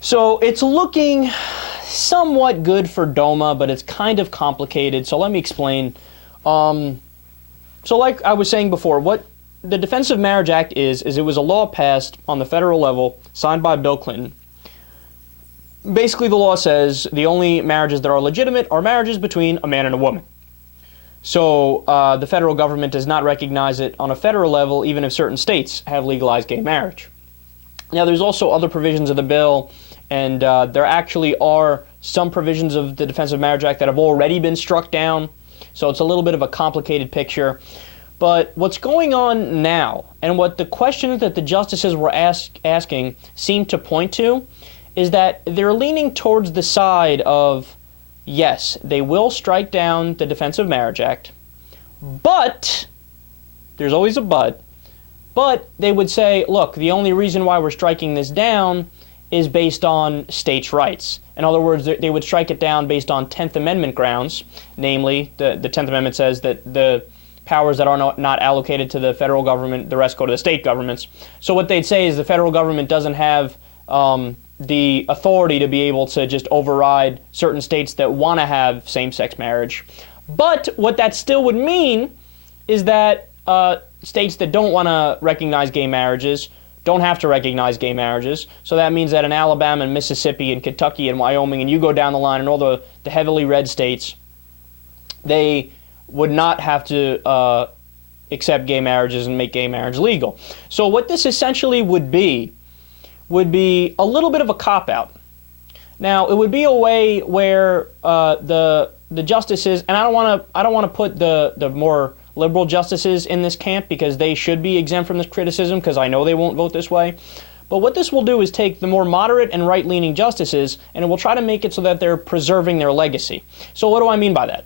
So it's looking somewhat good for DOMA, but it's kind of complicated. So let me explain. So like I was saying before, what the Defense of Marriage Act is it was a law passed on the federal level, signed by Bill Clinton. Basically, the law says the only marriages that are legitimate are marriages between a man and a woman. So the federal government does not recognize it on a federal level, even if certain states have legalized gay marriage. Now, there's also other provisions of the bill, and there actually are some provisions of the Defense of Marriage Act that have already been struck down. So it's a little bit of a complicated picture. But what's going on now, and what the questions that the justices were asking seem to point to, is that they're leaning towards the side of, yes, they will strike down the Defense of Marriage Act, but, there's always a but they would say, look, the only reason why we're striking this down is based on states' rights. In other words, they would strike it down based on 10th Amendment grounds, namely, the 10th Amendment says that the powers that are not allocated to the federal government, the rest go to the state governments. So what they'd say is the federal government doesn't have the authority to be able to just override certain states that want to have same-sex marriage. But what that still would mean is that states that don't want to recognize gay marriages don't have to recognize gay marriages. So that means that in Alabama and Mississippi and Kentucky and Wyoming, and you go down the line in all the heavily red states, they would not have to accept gay marriages and make gay marriage legal. So what this essentially would be a little bit of a cop-out. Now, it would be a way where the justices, and I don't want to put the more liberal justices in this camp because they should be exempt from this criticism because I know they won't vote this way. But what this will do is take the more moderate and right-leaning justices and it will try to make it so that they're preserving their legacy. So what do I mean by that?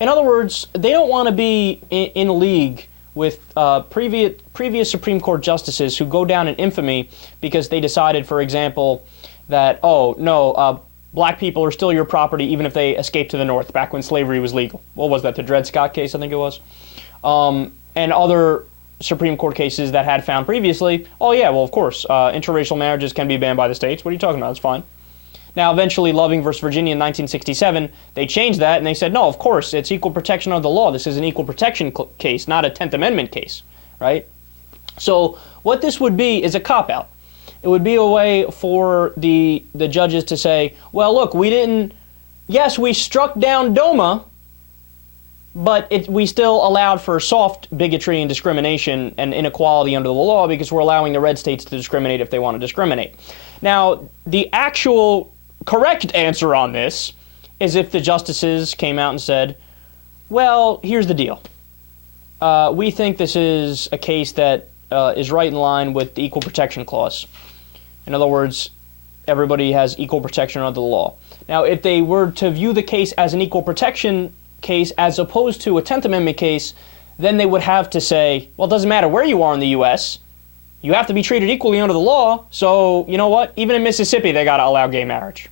In other words, they don't want to be in league with previous Supreme Court justices who go down in infamy because they decided, for example, that, oh, no, black people are still your property even if they escaped to the North back when slavery was legal. What was that, the Dred Scott case, I think it was? And other Supreme Court cases that had found previously, oh yeah, well, of course, interracial marriages can be banned by the states. What are you talking about? It's fine. Now, eventually, Loving versus Virginia in 1967, they changed that and they said, no, of course, it's equal protection under the law. This is an equal protection case, not a 10th Amendment case, right? So what this would be is a cop-out. It would be a way for the judges to say, well, look, yes, we struck down DOMA, but we still allowed for soft bigotry and discrimination and inequality under the law because we're allowing the red states to discriminate if they want to discriminate. Now, the actual correct answer on this is if the justices came out and said, well, here's the deal. We think this is a case that is right in line with the Equal Protection Clause. In other words, everybody has equal protection under the law. Now, if they were to view the case as an equal protection case as opposed to a 10th Amendment case, then they would have to say, well, it doesn't matter where you are in the U.S., you have to be treated equally under the law, so you know what? Even in Mississippi, they got to allow gay marriage.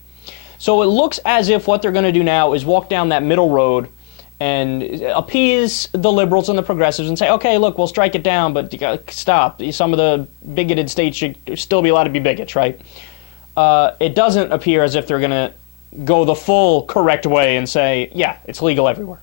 So it looks as if what they're going to do now is walk down that middle road and appease the liberals and the progressives and say, okay, look, we'll strike it down, but you got to stop. Some of the bigoted states should still be allowed to be bigots, right? It doesn't appear as if they're going to go the full correct way and say, yeah, it's legal everywhere.